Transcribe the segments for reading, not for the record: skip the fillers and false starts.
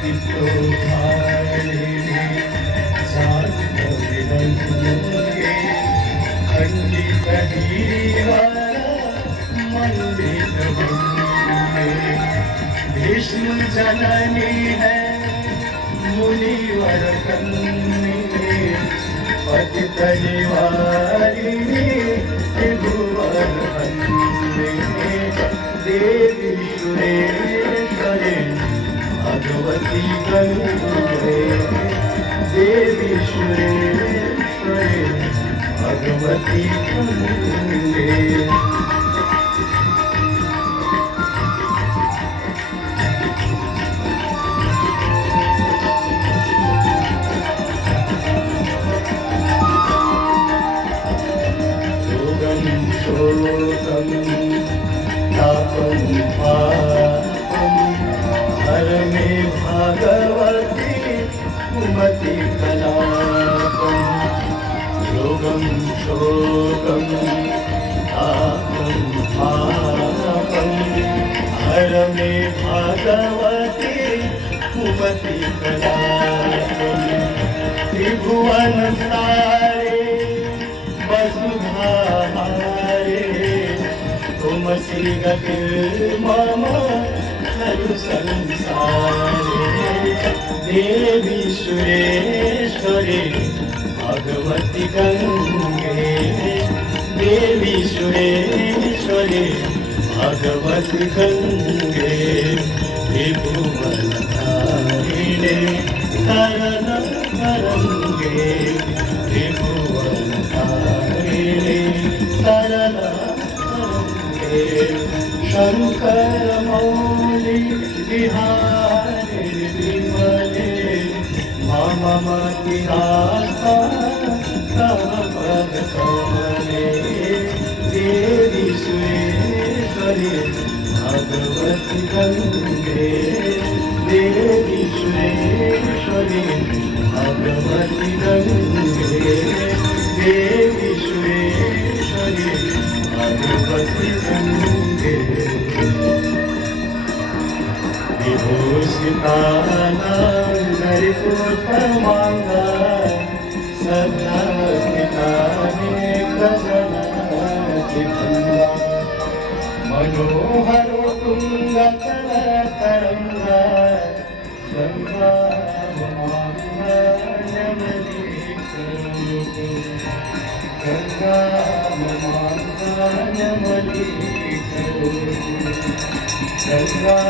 तो भाई जात विरंगे खंडित दीवार मंडित भंगे भीष्म जननी है मुनिवर कन्ये पतित निवारिणी त्रिभुवन वन्दे देवी सुरेश्वरी भगवती गंगे देवी सुरेश्वरी भगवती गंगे। शोकं तापं पापं हर मे भगवती कुमति कलापं योगं शोकं तापं पापं हर मे भगवती कुमति कलापं त्रिभुवन सारे वसुधारे तुमसि गति मम खलु संसारे देवी सुरेश्वरी भगवती गंगे देवी सुरेश्वरी भगवती गंगे त्रिभुवनधारिणे तरण तरंगे त्रिभुवनधारिणे तरण तरंगे शंकर मौली विहारे विमले मम मति आस्था तव पद कमले देवी सुरेश्वरी भगवती गंगे देवी सुरेश्वरी भगवती गंगे देवी सुरेश्वरी भगवती गंगे। विभूषितानन्दरिपुत्रमाङ्गा सदा स्थितानि गगनातिभङ्गा मनोहरो तुङ्गतरतरङ्गा गङ्गा ममाङ्गान्यमलीकरोतु गङ्गा ममाङ्गान्यमलीकरोतु गङ्गा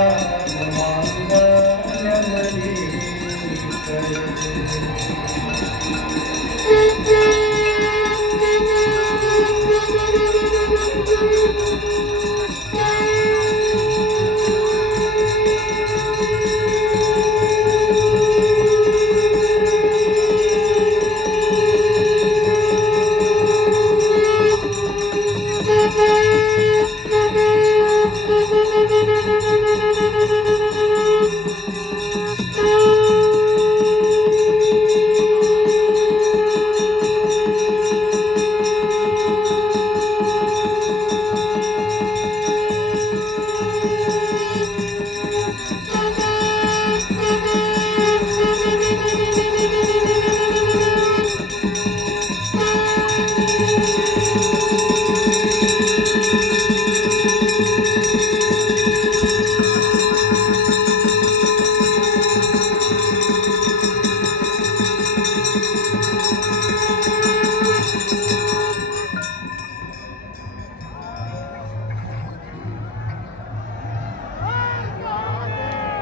ममाङ्गान्यमलीकरोतु।